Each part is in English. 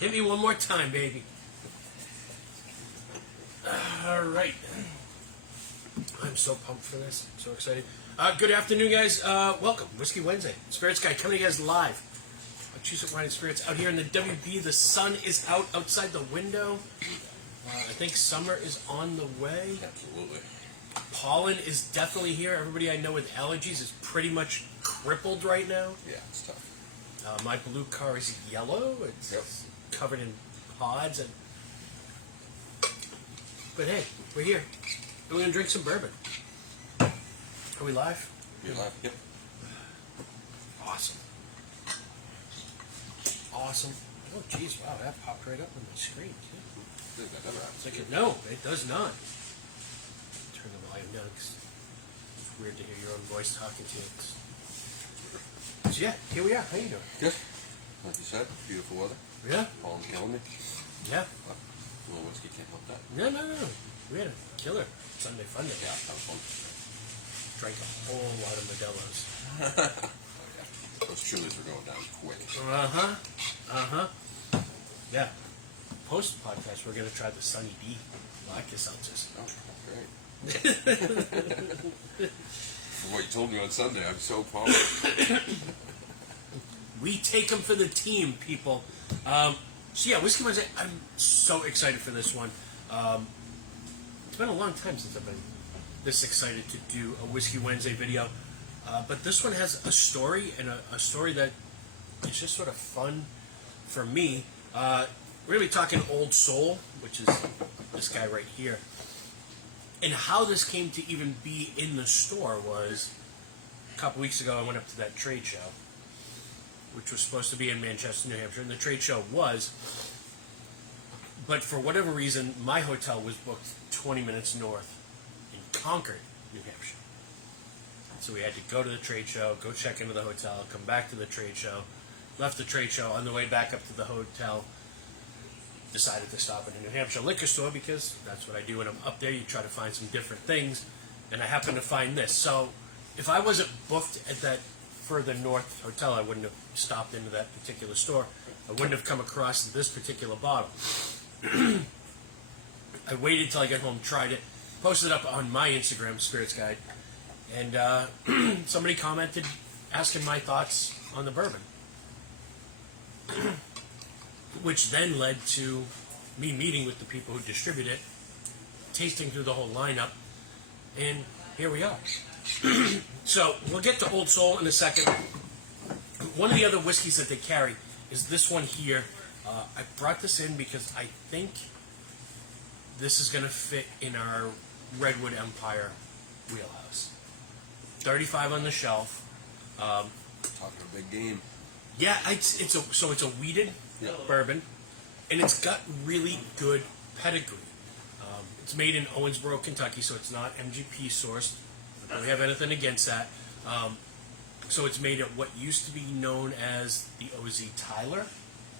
Hit me one more time, baby. All right. I'm so pumped for this. I'm so excited. Good afternoon, guys. Welcome. Whiskey Wednesday. Spirits Guy coming to you guys live. Cheese Wine and Spirits out here in the WB. The sun is out outside the window. I think summer is on the way. Absolutely. Pollen is definitely here. Everybody I know with allergies is pretty much crippled right now. Yeah, it's tough. My blue car is yellow. It's covered in pods. But hey, we're here. And we're going to drink some bourbon. Are we live? You're live? Yep. Awesome. Awesome. Oh, geez, wow, that popped right up on my screen, too. That never happens. It's like, no, it does not. Turn the volume down, 'cause it's weird to hear your own voice talking to you. So yeah, here we are. How you doing? Good. Like you said, beautiful weather. Yeah. Pollen's killing me. Yeah. A little whiskey can't help that. No. We had a killer Sunday fun day. Yeah, that was fun. Drank a whole lot of Modelo's. Those chilies were going down quick. Yeah. Post podcast, we're gonna try the Sunny D vodka seltzers. Oh, great. From what you told me on Sunday, I'm so pumped. We take them for the team, people. So yeah, Whiskey Wednesday. I'm so excited for this one. It's been a long time since I've been this excited to do a Whiskey Wednesday video. But this one has a story, and a story that is just sort of fun for me. We're going to be talking Old Soul, which is this guy right here. And how this came to even be in the store was a couple weeks ago I went up to that trade show, which was supposed to be in Manchester, New Hampshire, and the trade show was. But for whatever reason, my hotel was booked 20 minutes north in Concord, New Hampshire. So we had to go to the trade show, go check into the hotel, come back to the trade show, left the trade show. On the way back up to the hotel, decided to stop at a New Hampshire liquor store because that's what I do when I'm up there. You try to find some different things, and I happened to find this. So if I wasn't booked at that further north hotel, I wouldn't have stopped into that particular store. I wouldn't have come across this particular bottle. I waited till I got home, tried it, posted it up on my Instagram, Spirits Guide, and somebody commented asking my thoughts on the bourbon. Which then led to me meeting with the people who distribute it, tasting through the whole lineup, and here we are. So we'll get to Old Soul in a second. One of the other whiskeys that they carry is this one here. I brought this in because I think this is going to fit in our Redwood Empire wheelhouse. 35 on the shelf. Talking a big game. Yeah, it's a weeded bourbon, and it's got really good pedigree. It's made in Owensboro, Kentucky, so it's not MGP sourced. I don't have anything against that. So it's made at what used to be known as the O.Z. Tyler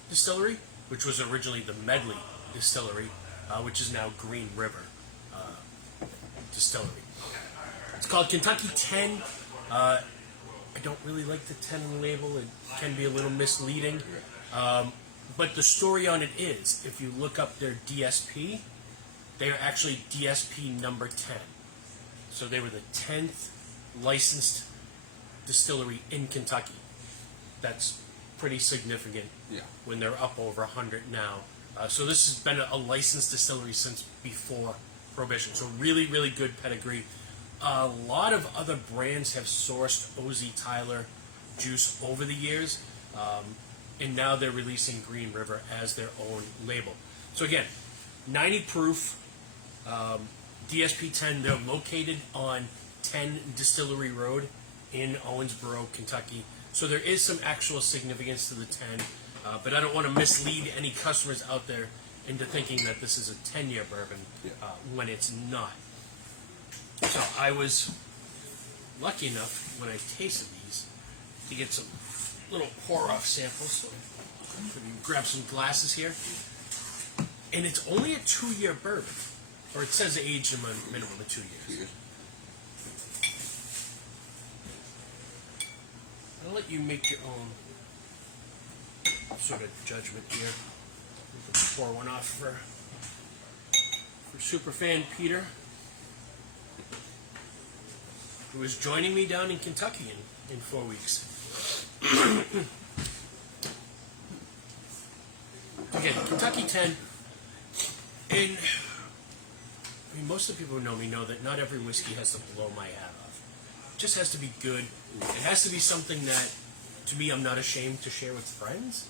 Distillery, which was originally the Medley Distillery, which is now Green River Distillery. It's called Kentucky 10. I don't really like the 10 on the label. It can be a little misleading. But the story on it is, if you look up their DSP, they are actually DSP number 10. So they were the 10th licensed distillery in Kentucky. That's pretty significant when they're up over 100 now. So this has been a licensed distillery since before Prohibition. So really, really good pedigree. A lot of other brands have sourced O.Z. Tyler juice over the years, and now they're releasing Green River as their own label. So again, 90 proof, DSP 10. They're located on 10 Distillery Road in Owensboro, Kentucky. So there is some actual significance to the 10, but I don't want to mislead any customers out there into thinking that this is a 10-year bourbon when it's not. So I was lucky enough when I tasted these to get some little pour-off samples. So you grab some glasses here. And it's only a 2-year bourbon. Or it says aged a minimum of 2 years. I'll let you make your own sort of judgment here. pour one off for superfan Peter, who is joining me down in Kentucky in 4 weeks. Again, Kentucky 10, and I mean, most of the people who know me know that not every whiskey has to blow my hat off. It just has to be good. It has to be something that, to me, I'm not ashamed to share with friends.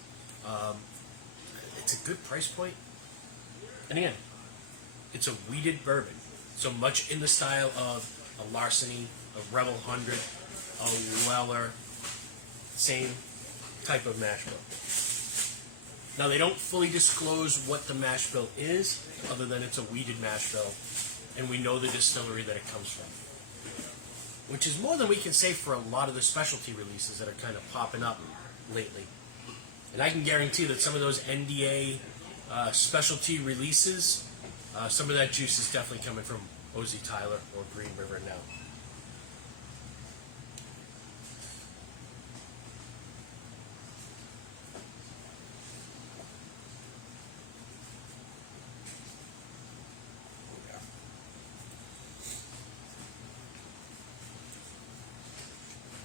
It's a good price point. And again, it's a wheated bourbon. So much in the style of a Larceny, a Rebel 100, a Weller, same type of mash bill. Now, they don't fully disclose what the mash bill is, other than it's a wheated mash bill, and we know the distillery that it comes from. Which is more than we can say for a lot of the specialty releases that are kind of popping up lately. And I can guarantee that some of those NDA specialty releases, some of that juice is definitely coming from OZ Tyler or Green River now.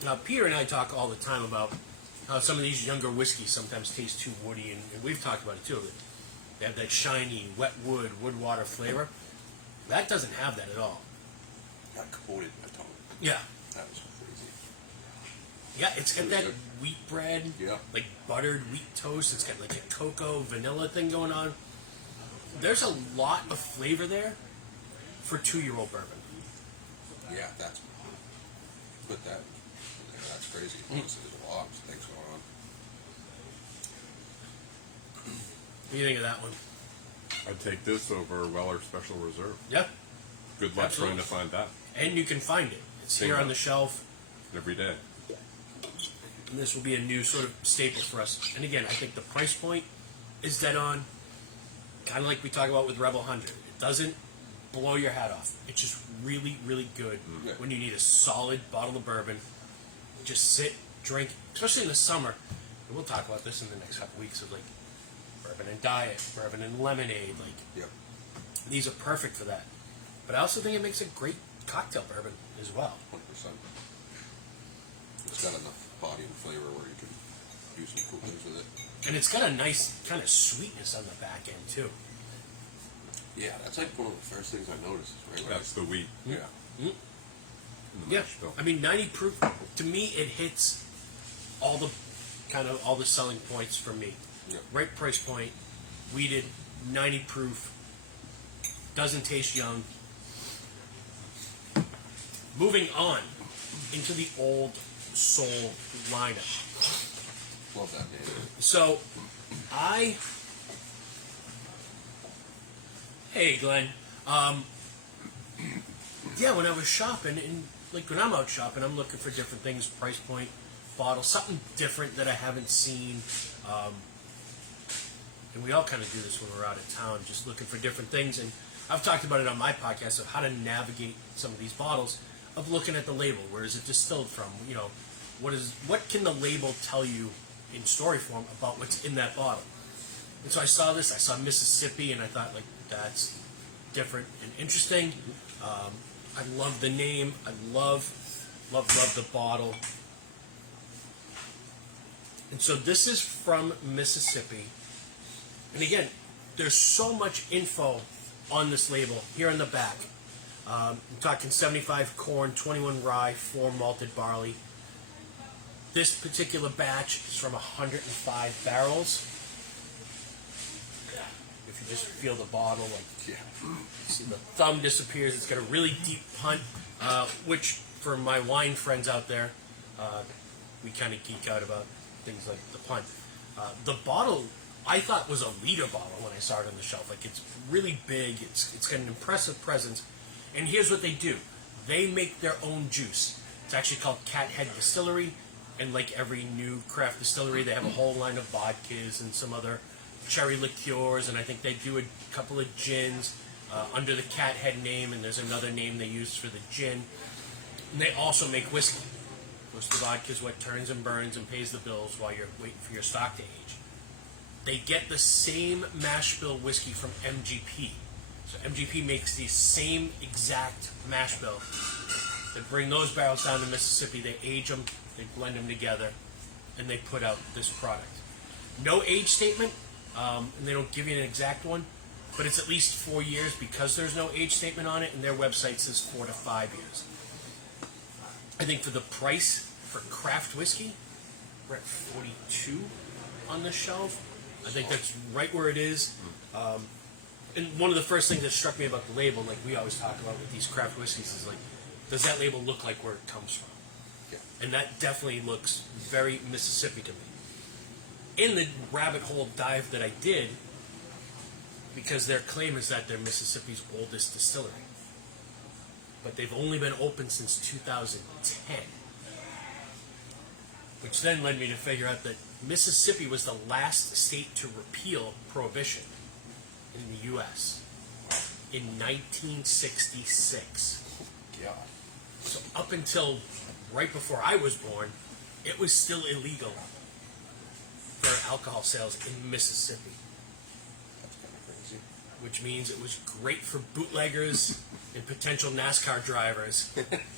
Now, Peter and I talk all the time about how some of these younger whiskeys sometimes taste too woody, and we've talked about it too. They have that shiny, wet wood, wood water flavor. That doesn't have that at all. Got coated my tongue. Yeah. That was crazy. Yeah, it's got that good. wheat bread, Yeah. like buttered wheat toast. It's got like a cocoa vanilla thing going on. There's a lot of flavor there for 2-year-old bourbon. Yeah, that's crazy. Honestly, there's a lot of things going on. What do you think of that one? I'd take this over Weller Special Reserve. Yeah. Good luck Absolutely. trying to find that And you can find it. It's here Bingo. on the shelf. every day. And this will be a new sort of staple for us. And again, I think the price point is dead on. Kind of like we talk about with Rebel 100. It doesn't blow your hat off. It's just really, really good when you need a solid bottle of bourbon. Just sit, drink, especially in the summer. And we'll talk about this in the next couple weeks of like bourbon and diet, bourbon and lemonade. Like Yep. these are perfect for that. But I also think it makes a great cocktail bourbon as well. 100%. It's got enough body and flavor where you can do some cool things with it. And it's got a nice kind of sweetness on the back end too. Yeah, that's like one of the first things I noticed. Right? When That's the wheat. yeah. in the Yeah, mash bill. I mean 90 proof. To me, it hits all the selling points for me. Yep. Right price point, wheated, 90 proof. Doesn't taste young. Moving on into the Old Soul lineup. Love that name. So, hey Glenn, yeah, when I was shopping, and like when I'm out shopping, I'm looking for different things, price point, bottle, something different that I haven't seen. And we all kind of do this when we're out of town, just looking for different things. And I've talked about it on my podcast of how to navigate some of these bottles, of looking at the label. Where is it distilled from? You know, what can the label tell you in story form about what's in that bottle? And so I saw this. I saw Mississippi, and I thought, like, that's different and interesting. I love the name. I love the bottle. And so this is from Mississippi. And again, there's so much info on this label here in the back. I'm talking 75 corn, 21 rye, 4 malted barley. This particular batch is from 105 barrels. If you just feel the bottle, like, Yeah. see the thumb disappears. It's got a really deep punt, which for my wine friends out there, we kind of geek out about things like the punt. The bottle, I thought, was a liter bottle when I saw it on the shelf. Like, it's really big. It's got an impressive presence. And here's what they do. They make their own juice. It's actually called Cathead Distillery. And like every new craft distillery, they have a whole line of vodkas and some other cherry liqueurs. And I think they do a couple of gins under the Cathead name. And there's another name they use for the gin. And they also make whiskey. Of course, the vodka is what turns and burns and pays the bills while you're waiting for your stock to age. they get the same mash bill whiskey from MGP. So MGP makes the same exact mash bill. They bring those barrels down to Mississippi, they age them, they blend them together, and they put out this product. No age statement, and they don't give you an exact one, but it's at least 4 years because there's no age statement on it, and their website says 4 to 5 years. I think for the price for craft whiskey, we're at 42 on the shelf. I think that's right where it is. And one of the first things that struck me about the label, like we always talk about with these craft whiskeys, is like, does that label look like where it comes from? Yeah. And that definitely looks very Mississippi to me. In the rabbit hole dive that I did, because their claim is that they're Mississippi's oldest distillery. But they've only been open since 2010. Which then led me to figure out that Mississippi was the last state to repeal Prohibition in the U.S. in 1966. God. So up until right before I was born, it was still illegal for alcohol sales in Mississippi. That's kind of crazy. Which means it was great for bootleggers and potential NASCAR drivers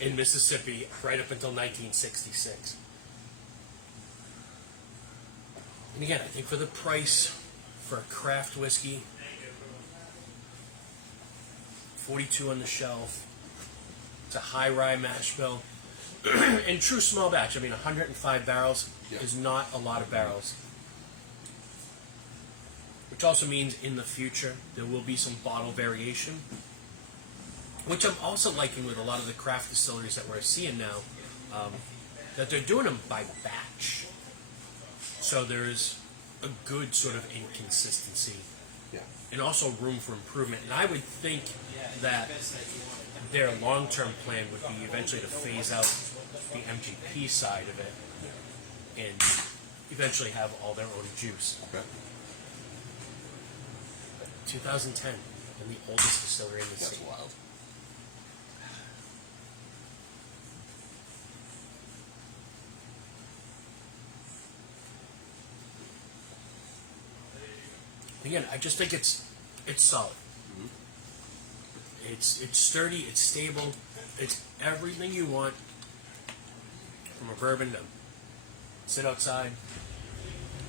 in Mississippi right up until 1966. And again, I think for the price for a craft whiskey, 42 on the shelf, it's a high rye mash bill, and true small batch. I mean, 105 barrels is not a lot of barrels. Which also means in the future there will be some bottle variation, which I'm also liking with a lot of the craft distilleries that we're seeing now, that they're doing them by batch. So there's a good sort of inconsistency, Yeah. and also room for improvement. And I would think that their long-term plan would be eventually to phase out the MGP side of it and eventually have all their own juice. Okay. 2010, and the oldest distillery in the That's state. wild. Again, I just think it's solid. Mm-hmm. It's sturdy. It's stable. It's everything you want from a bourbon to sit outside.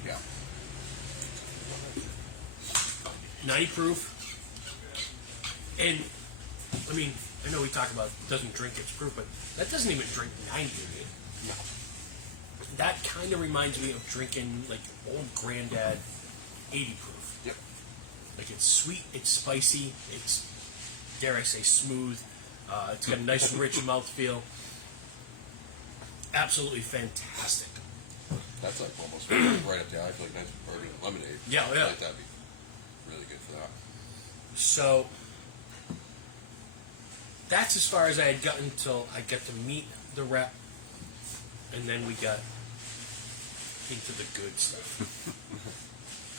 Yeah. 90 proof. And I mean, I know we talk about doesn't drink its proof, but that doesn't even drink 90. No. That kind of reminds me of drinking like old granddad 80 proof. Yep. Like it's sweet, it's spicy, it's, dare I say, smooth. It's got a nice rich mouthfeel. Absolutely fantastic. That's like almost right up the alley. I feel like nice bourbon and lemonade. Yeah, I yeah. like that'd be really good for that. So that's as far as I had gotten until I got to meet the rep, and then we got into the good stuff.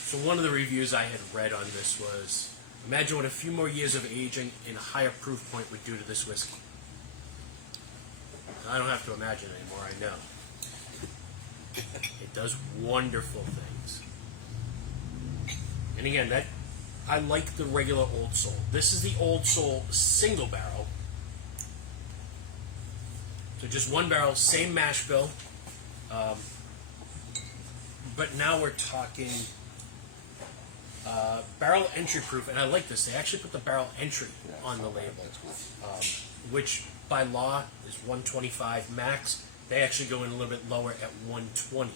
So one of the reviews I had read on this was, imagine what a few more years of aging and a higher proof point would do to this whiskey. I don't have to imagine anymore, I know. It does wonderful things. And again, that I like the regular Old Soul. This is the Old Soul single barrel. So just one barrel, same mash bill. But now we're talking barrel entry proof, and I like this. They actually put the barrel entry on the label, That's cool. which by law is 125 max. They actually go in a little bit lower at 120.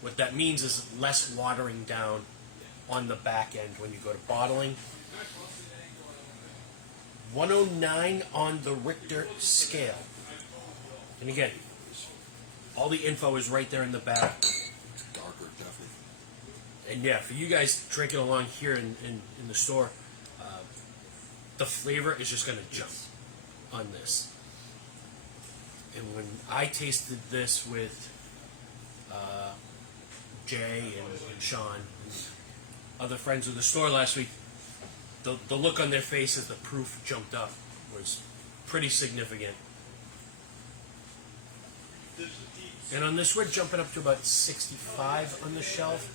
What that means is less watering down on the back end when you go to bottling. 109 on the Richter scale. And again, all the info is right there in the back. It's darker, definitely. And yeah, for you guys drinking along here in the store, the flavor is just going to jump on this. And when I tasted this with Jay and Sean and other friends of the store last week, the look on their face as the proof jumped up was pretty significant. And on this, we're jumping up to about 65 on the shelf.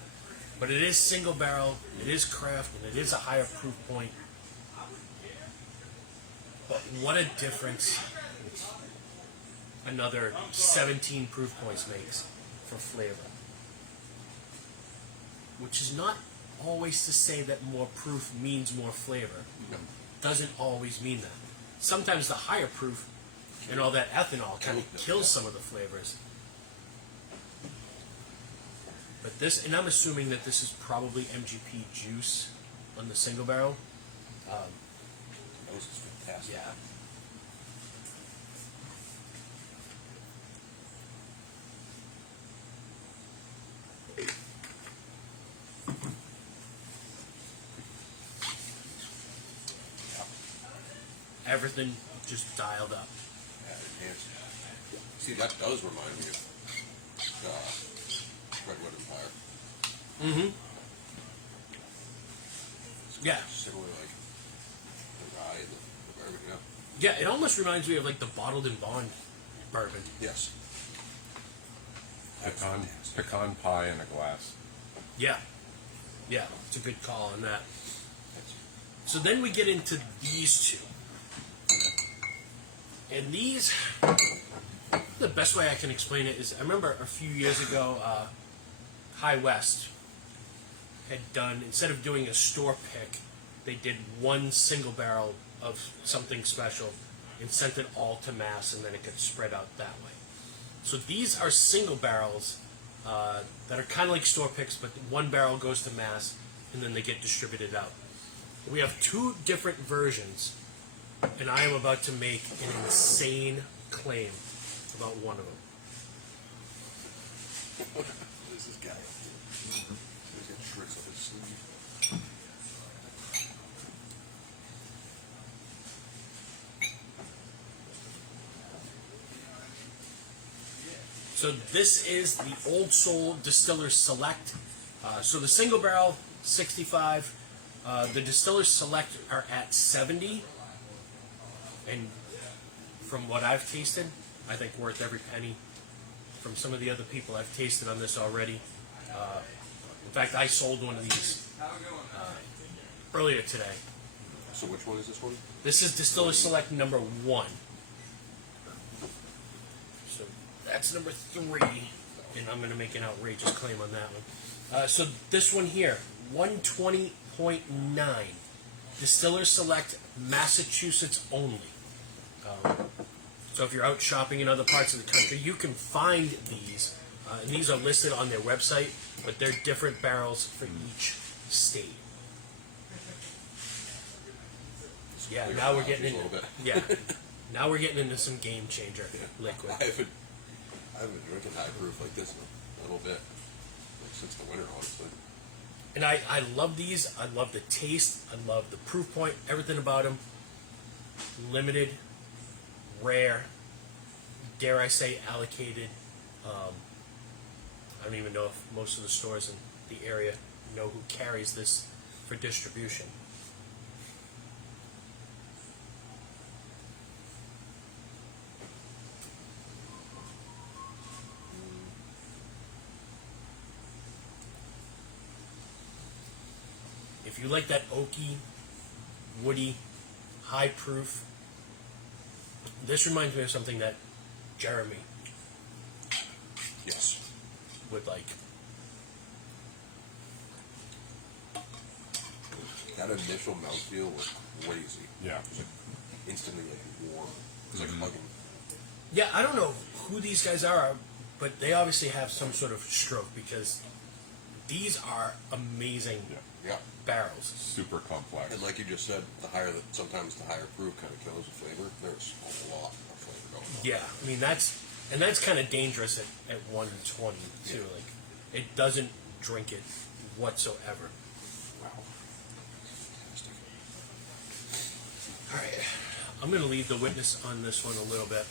But it is single barrel, it is craft, and it is a higher proof point. But what a difference another 17 proof points makes for flavor. Which is not always to say that more proof means more flavor. No. Doesn't always mean that. Sometimes the higher proof and all that ethanol kind of kills some of the flavors. But this, and I'm assuming that this is probably MGP juice on the single barrel. Nose is fantastic. Yeah. Everything just dialed up. Yeah, enhanced. See, that does remind me of Redwood Empire. Mm-hmm. Yeah. Similar, like the rye and the bourbon, yeah. Yeah, it almost reminds me of like the bottled and bond bourbon. Yes. Pecan pie in a glass. Yeah. Yeah, it's a good call on that. So then we get into these two. And these, the best way I can explain it is, I remember a few years ago, High West had done, instead of doing a store pick, they did one single barrel of something special and sent it all to mass, and then it got spread out that way. So these are single barrels that are kind of like store picks, but one barrel goes to mass, and then they get distributed out. We have two different versions, and I am about to make an insane claim about one of them. This is guy. He's got tricks up his sleeve. So this is the Old Soul Distillers Select. So the single barrel, 65. The Distillers Select are at 70. And from what I've tasted, I think worth every penny. From some of the other people I've tasted on this already. In fact, I sold one of these earlier today. So which one is this one? This is Distillers Select number 1. So that's number 3. And I'm going to make an outrageous claim on that one. So this one here, 120.9. Distillers Select, Massachusetts only. So if you're out shopping in other parts of the country, you can find these. And these are listed on their website, but they're different barrels for each state. Yeah, Clear now the we're mouth getting just a into little bit. yeah. Now we're getting into some game changer liquid. I haven't been drinking high proof like this in a little bit. Like since the winter, honestly. And I love these. I love the taste. I love the proof point. Everything about them. Limited, rare, dare I say allocated. I don't even know if most of the stores in the area know who carries this for distribution. If you like that oaky, woody, high proof, this reminds me of something that Jeremy Yes. would like. That initial mouthfeel was crazy. Yeah. It was like instantly like warm. It was like hugging. Yeah, I don't know who these guys are, but they obviously have some sort of stroke because these are amazing Yeah. barrels. Super complex. And like you just said, sometimes the higher proof kind of kills the flavor. There's a lot of flavor going on. Yeah, I mean that's kind of dangerous at 120 too. Yeah. Like it doesn't drink it whatsoever. Wow. Fantastic. All right, I'm going to leave the witness on this one a little bit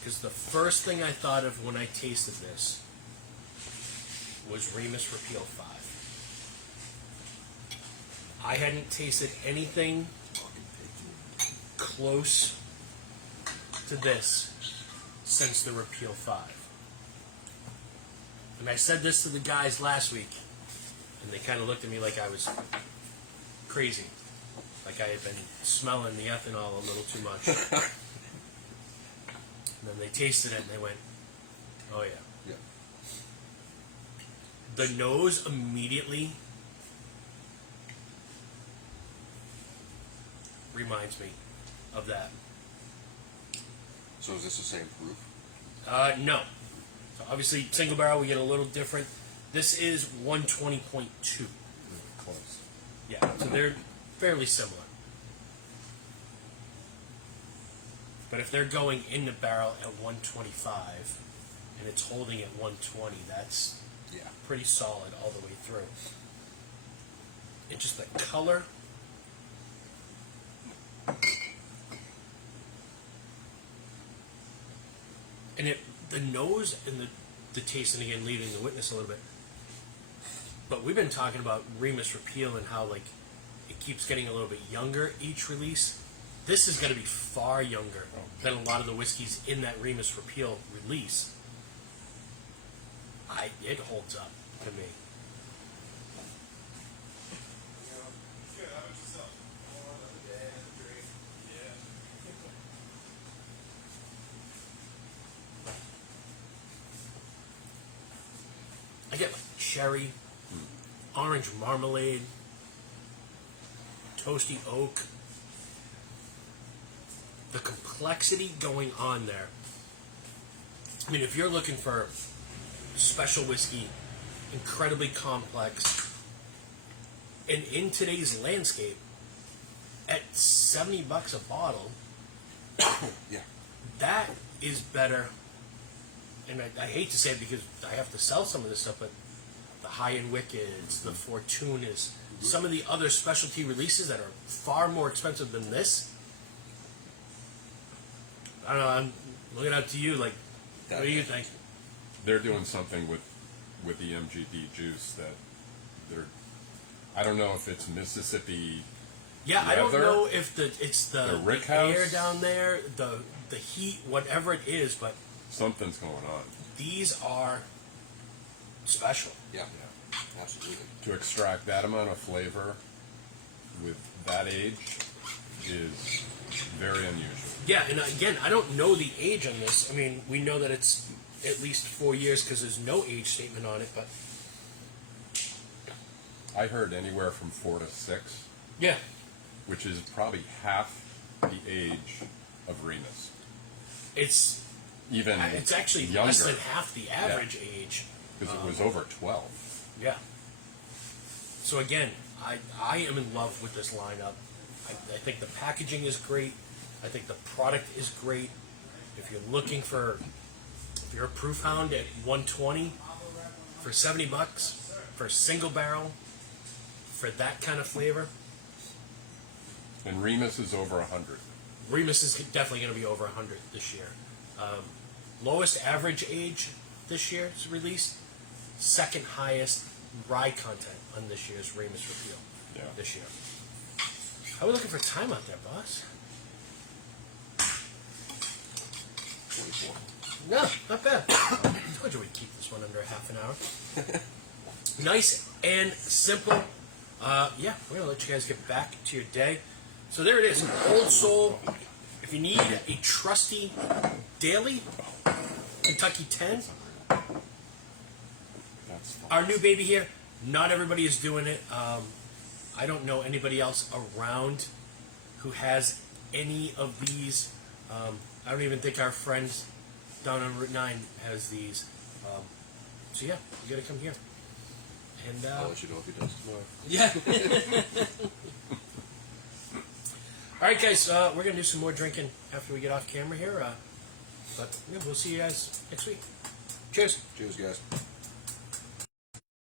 because the first thing I thought of when I tasted this was Remus Repeal 5. I hadn't tasted anything close to this since the Repeal 5. And I said this to the guys last week, and they kind of looked at me like I was crazy. Like I had been smelling the ethanol a little too much. And then they tasted it and they went, oh yeah. Yeah. The nose immediately reminds me of that. So is this the same proof? No. So obviously, single barrel, we get a little different. This is 120.2. Close. Yeah, so they're fairly similar. But if they're going in the barrel at 125 and it's holding at 120, that's Yeah. pretty solid all the way through. And just the color. And the nose and the taste, and again, leaving the witness a little bit. But we've been talking about Remus Repeal and how, like, it keeps getting a little bit younger each release. This is going to be far younger than a lot of the whiskeys in that Remus Repeal release. It holds up to me. I get like cherry, orange marmalade, toasty oak. The complexity going on there. I mean, if you're looking for special whiskey, incredibly complex, and in today's landscape, at $70 a bottle, Yeah. that is better. And I hate to say it because I have to sell some of this stuff, but the High-End Wickeds, the Fortunas, some of the other specialty releases that are far more expensive than this, I don't know, I'm looking out to you, like, what do you think? They're doing something with the MGD juice that they're. I don't know if it's Mississippi. Yeah, I don't leather, know if it's the the rick air house. down there, the heat, whatever it is, but Something's going on. these are special. Yeah. Absolutely. To extract that amount of flavor with that age is very unusual. Yeah, and again, I don't know the age on this. I mean, we know that it's at least 4 years because there's no age statement on it, but I heard anywhere from 4 to 6, yeah, which is probably half the age of Remus. it's actually younger, less than half the average age. because it was over 12. Yeah. So again, I am in love with this lineup. I think the packaging is great. I think the product is great. If you're looking for, if you're a proof hound at 120 for $70 for a single barrel for that kind of flavor, And Remus is over 100. Remus is definitely going to be over 100 this year. Lowest average age this year's release, second highest rye content on this year's Remus Repeal. Yeah. This year. How are we looking for time out there, boss? 24. No, not bad. I told you we'd keep this one under half an hour. Nice and simple. Yeah, we're going to let you guys get back to your day. So there it is, Old Soul. If you need a trusty daily Kentucky 10, That's fine. our new baby here, not everybody is doing it. I don't know anybody else around who has any of these. I don't even think our friends down on Route 9 has these. So yeah, you gotta come here. And I'll let you know if he does tomorrow. yeah. All right, guys, we're gonna do some more drinking after we get off camera here. But yeah, we'll see you guys next week. Cheers. Cheers, guys.